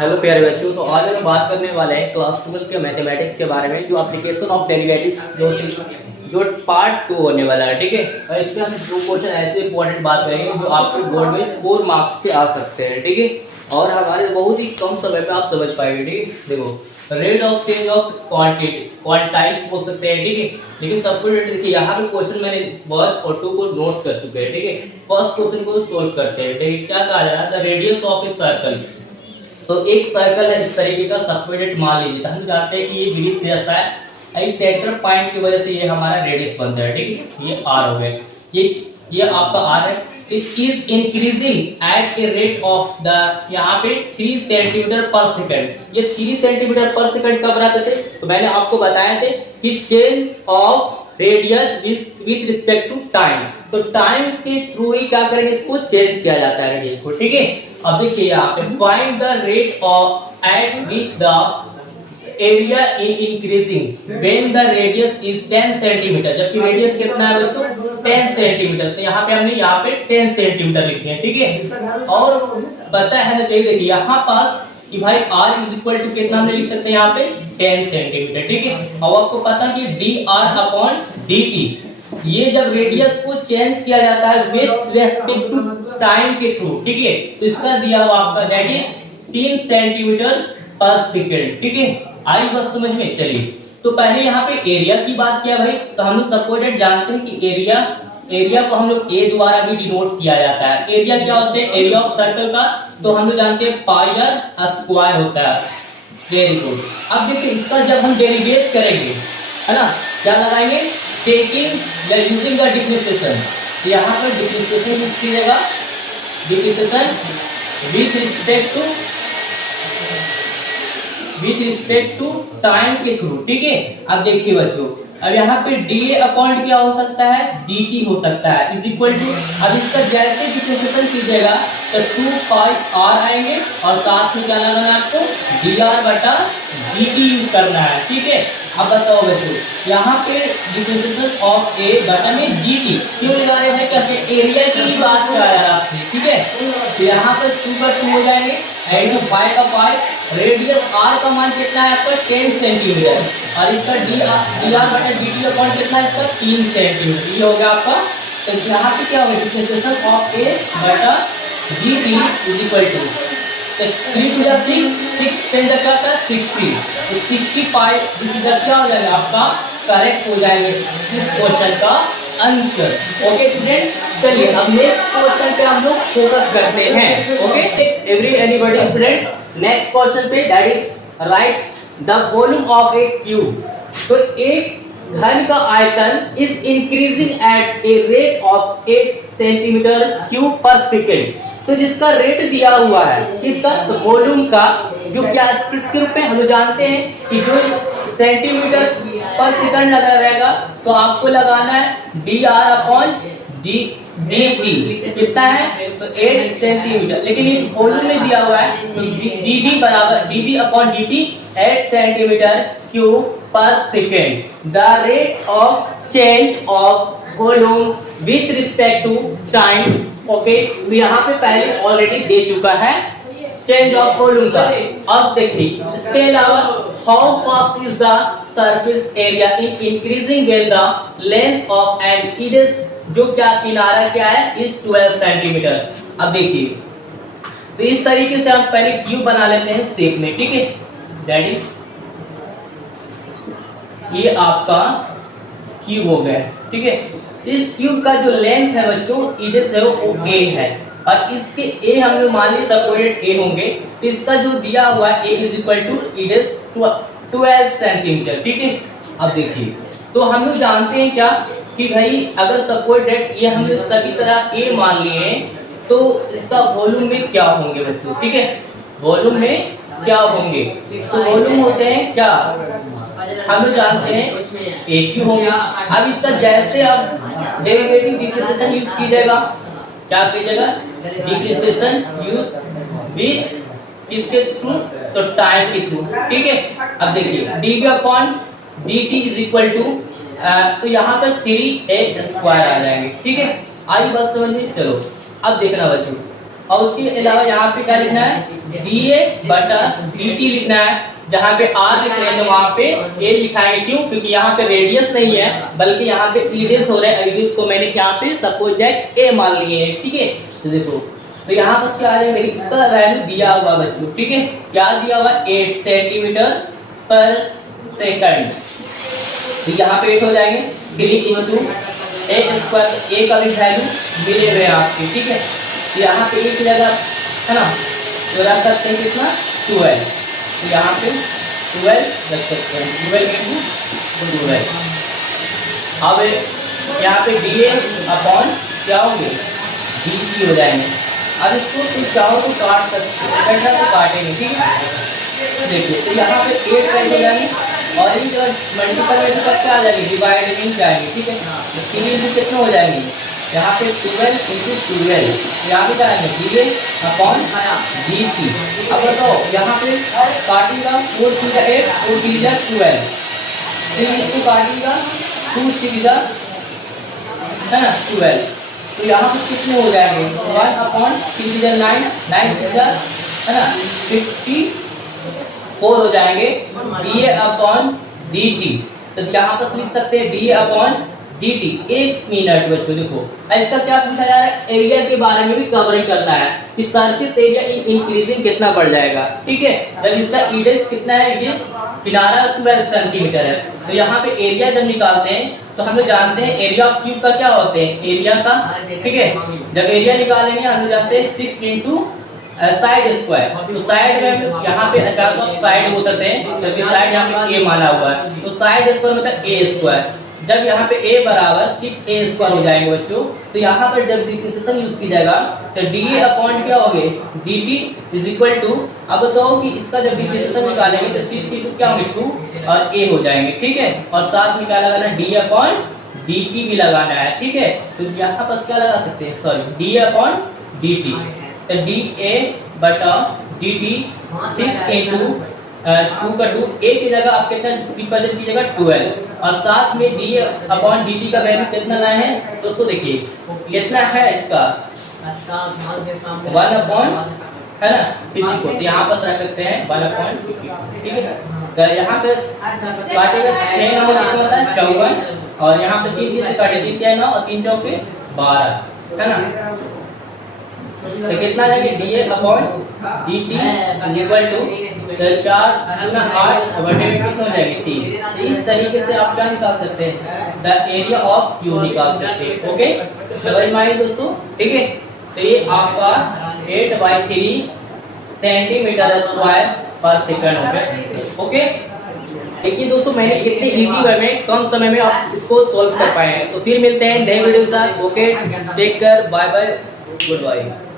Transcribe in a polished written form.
Hello प्यारे बच्चों, तो आज हम बात करने वाले हैं क्लास 12 के मैथमेटिक्स के बारे में, जो एप्लीकेशन ऑफ डेरिवेटिव्स जो पार्ट 2 होने वाला है। ठीक है, और इसमें हम दो क्वेश्चन ऐसे इंपॉर्टेंट बात करेंगे जो आपके बोर्ड में 4 मार्क्स के आ सकते हैं। ठीक है, और हमारे बहुत ही कम समय पे आप समझ पाएंगे। ठीक है, देखो rate of change of quantiles बोल सकते हैं। ठीक है, लेकिन सब कुछ देखिए यहाँ पे क्वेश्चन मैंने 1 और 2 को नोट कर चुके हैं। ठीक है, फर्स्ट क्वेश्चन को सोल्व करते हैं। ठीक है, क्या कहा जा रहा है, the radius of a circle. तो एक सर्कल है इस तरीके का, सबकोटेड मान लीजिए, तो हम जानते हैं कि ये वृत्त जैसा है, इस सेंटर पॉइंट की वजह से ये हमारा रेडियस बनता है। ठीक है, ये r हो गया, ये आपका r है। It is increasing at a rate of the, यहाँ पे 3 सेंटीमीटर पर सेकंड। ये 3 सेंटीमीटर पर सेकंड कब रहते थे, तो मैंने आपको बताया थे कि change of radius with respect to time. तो टाइम के थ्रू ही क्या करेंगे, इसको चेंज किया जाता है रेडियस को। ठीक है, अब देखिए यहाँ पे find the rate of eight which the area in increasing when the radius is 10 centimetre. जबकि रेडियस कितना है बच्चों, 10 सेंटीमीटर। तो यहाँ पे हमने यहाँ पे 10 सेंटीमीटर लिखते हैं। ठीक है, और पता है ना, चाहिए देखिए यहाँ पास कि भाई r इज इक्वल टू कितना हमने लिख सकते हैं यहाँ पे 10 सेंटीमीटर। ठीक है, अब आपको पता कि dr अपॉन dt, ये जब रेडियस को चेंज किया जाता है विथ रेस्पेक्ट टू टाइम के थ्रू। ठीक है, तो इसका दिया हुआ आपका दैट इज 3 सेंटीमीटर पर सेकंड। ठीक है, आई बात समझ में। चलिए, तो पहले यहाँ पे एरिया की बात किया भाई, तो हम लोग सपोर्टेड जानते हैं कि एरिया को हम लोग ए द्वारा भी डिनोट किया जाता है। एरिया क्या होता है, एरिया ऑफ सर्कल का, तो हम लोग जानते हैं पाई आर स्क्वायर होता है। Very good. अब देखिए इसका जब हम डेरिवेट करेंगे, है ना, क्या लगाएंगे, टेकिंग या यूजिंग द डिफरेंशिएशन। यहाँ पर डिफरेंशिएशन यूज कीजिएगा, differentiation with respect to time के थ्रू। ठीक है, अब देखिए बच्चों, अब यहाँ पे dA अपॉन क्या हो सकता है, dt हो सकता है, इज इक्वल टू, अब इसका जैसे डिफरेंशिएशन कीजिएगा तो 2 पाई r आएंगे, और साथ में क्या लगाना है आपको, dr बटा dt यूज करना है। ठीक है, अब बताओ बच्चों, यहाँ पे डिफरेंशिएशन ऑफ a बटा में dt क्यों लगा रहे हैं, क्या एरिया की बात कर रहा है आपसे। ठीक है, तो यहाँ पर 2 का 2 हो जाएंगे, एंड पाई का पाई, रेडियस r का मान कितना है आपका 10 सेंटीमीटर, और इसका dr बटा dt अपॉन कितना है इसका 3 सेंटीमीटर, ये हो गया आपका। तो यहाँ पे क्या होगा, डिफरेंशिएशन ऑफ a बटा dt is equal to 3 to the 6 10 the क्या था 60, तो 65 दिस इज क्या हो जाएगा आपका, करेक्ट हो जाएंगे इस क्वेश्चन का आंसर। ओके स्टूडेंट, चलिए अब नेक्स्ट क्वेश्चन पे हम लोग फोकस करते हैं। Okay anybody student, next question पे that is right the volume of a cube. तो एक घन का आयतन is increasing at a rate of 8 centimetre cube per second. तो जिसका रेट दिया हुआ है किसका, तो वॉल्यूम का, जो क्या किसके रूप में हम जानते हैं कि जो सेंटीमीटर पर सेकंड लगा रहेगा, तो आपको लगाना है dr अपॉन dt कितना है, तो 8 सेंटीमीटर, लेकिन ये वॉल्यूम में दिया हुआ है, तो dv बराबर dv upon dt 8 centimetre cube per second. The rate of change of volume with respect to time. Okay, तो यहाँ पे पहले ऑलरेडी दे चुका है चेंज ऑफ वॉल्यूम का। अब देखिए इसके अलावा how fast is the surface area in increasing when the length of an is, जो क्या किनारा क्या है, इज 12 सेंटीमीटर। अब देखिए, तो इस तरीके से हम पहले क्यूब बना लेते हैं शेप में। ठीक है, दैट इज ये आपका क्यूब हो गया। ठीक है, इस क्यूब का जो लेंथ है बच्चों, इडस है वो a है, और इसके a हम लोग मान ली सपोर्टेड a होंगे, तो इसका जो दिया हुआ है a इज इक्वल टू इडस 12 सेंटीमीटर। ठीक है, अब देखिए, तो हम लोग जानते हैं क्या कि भाई अगर सपोर्टेड ये हम लोग सभी तरह a मान लिए, तो इसका वॉल्यूम में क्या होंगे बच्चों। ठीक है, वॉल्यूम में क्या होंगे, तो वॉल्यूम होते हैं क्या, हम लोग जानते हैं एक ही होगा। अब इसका जैसे अब डेरिवेटिव डिफरेंशिएशन यूज कीजिएगा, क्या कीजिएगा, डिफरेंशिएशन यूज विथ किसके थ्रू, तो टाइम के थ्रू। ठीक है, अब देखिए dv upon dt is equal to, तो यहाँ पर 3a स्क्वायर आ जाएंगे। ठीक है, आई बात समझ में। चलो अब देखना बच्चों, और उसके अलावा यहाँ पे क्या लिखना है, DA बटा DT लिखना है। जहाँ पे R लिख रहे हैं तो वहाँ पे A लिखाएंगे, क्यों? क्योंकि यहाँ पे रेडियस नहीं है बल्कि यहाँ पे इरिडियस हो रहा है। इरिडियस को मैंने यहाँ पे सपोज दैट A मान लिए है, ठीक है। तो देखो, तो यहाँ पर क्या आ जाएगा, इसका वैल्यू दिया हुआ बच्चों, ठीक है। क्या दिया हुआ, 8 सेंटीमीटर पर सेकंड। तो यहाँ पे 8 हो जाएंगे 3 इंटू a स्क्वायर, a का भी वैल्यू मिले हुए आपके, ठीक है। तो यहाँ पे एक जगह है ना, तो रख सकते हैं कितना, 12। तो यहाँ पे 12 रख सकते हैं, 12 इंटू 12। अब यहाँ पे DA अपॉन क्या होंगे, DT हो जाएंगे। अब इसको तुम चाहो तो काट सकते हो, तो काटेंगे, ठीक है। देखिए, तो यहाँ पे 8 कैसे हो जाएंगे और इन मल्टीपल में तो सब क्या आ जाएंगे, डिवाइड इन जाएंगे, ठीक है। तो 3 इंटू कितना हो जाएंगे, यहाँ पे 12 इंटू 12, यहाँ पे क्या आएंगे, DA अपॉन DT। अब बताओ यहाँ पे काटेगा 4 3 8, 4 3 12, फिर इसको काटेगा 2 3 है ना 12। तो यहाँ पे कितने हो जाएंगे, 1 अपॉन 3 9, 9 है ना 54 हो जाएंगे, DA अपॉन DT। तो यहाँ पर लिख सकते हैं DA अपॉन DT। 1 मिनट बच्चों, देखो इसका क्या पूछा जा रहा है, एरिया के बारे में भी कवरिंग करना है कि सरफेस एरिया इंक्रीजिंग कितना बढ़ जाएगा, ठीक है। जब इसका इडेक्स कितना है, इडेक्स किनारा 12 सेंटीमीटर है। तो यहाँ पे एरिया जब निकालते हैं तो हम लोग जानते हैं एरिया ऑफ क्यूब का क्या होते हैं, एरिया का, ठीक है। जब एरिया निकालेंगे हम लोग जानते हैं 6 इंटू साइड स्क्वायर। तो साइड में यहाँ पे अचानक साइड हो सकते हैं, क्योंकि साइड यहाँ पे a माना हुआ है, तो साइड स्क्वायर मतलब a स्क्वायर। जब यहाँ पे a बराबर 6a स्क्वायर हो जाएंगे बच्चों, तो यहाँ पर जब डिफरेंशिएशन यूज की जाएगा तो DA अपॉन क्या होंगे, DT इज इक्वल टू, अब बताओ कि इसका जब डिफरेंशिएशन निकालेंगे तो 6 इंटू क्या होंगे 2 और a हो जाएंगे, ठीक है। और साथ में क्या लगाना, D अपॉन DT भी लगाना है, ठीक है। तो यहाँ पर क्या लगा सकते हैं, सॉरी D अपॉन DT। तो DA बटा DT 6 इंटू 2 का 2, a की जगह आप कितना रिप्रेजेंट कीजिएगा 12, और साथ में DA अपॉन DT का वैल्यू कितना लाए हैं दोस्तों, देखिए कितना है इसका 1 अपॉन है ना 50 को, तो यहाँ पर रख सकते हैं 1 अपॉन 50, ठीक है। तो यहाँ पे काटेगा 6 9 होता है 54, और यहाँ पे 3 से काटे 3 क्या 9 और 3 चौके 12 है ना। तो कितना जाएगा, DA upon DT equal to 4 गुना 8 बटे में कितना हो जाएगी 3। तो इस तरीके से आप क्या निकाल सकते हैं, द एरिया ऑफ क्यूब निकाल सकते हैं, ओके। समझ में आई दोस्तों, ठीक है। तो ये आपका 8/3 सेंटीमीटर स्क्वायर पर सेकंड हो गया, ओके। देखिए दोस्तों, मैंने कितने इजी वे में कम समय में आप इसको सॉल्व कर पाए हैं। तो फिर मिलते हैं नए वीडियो के साथ, okay. Take care, bye bye, good bye.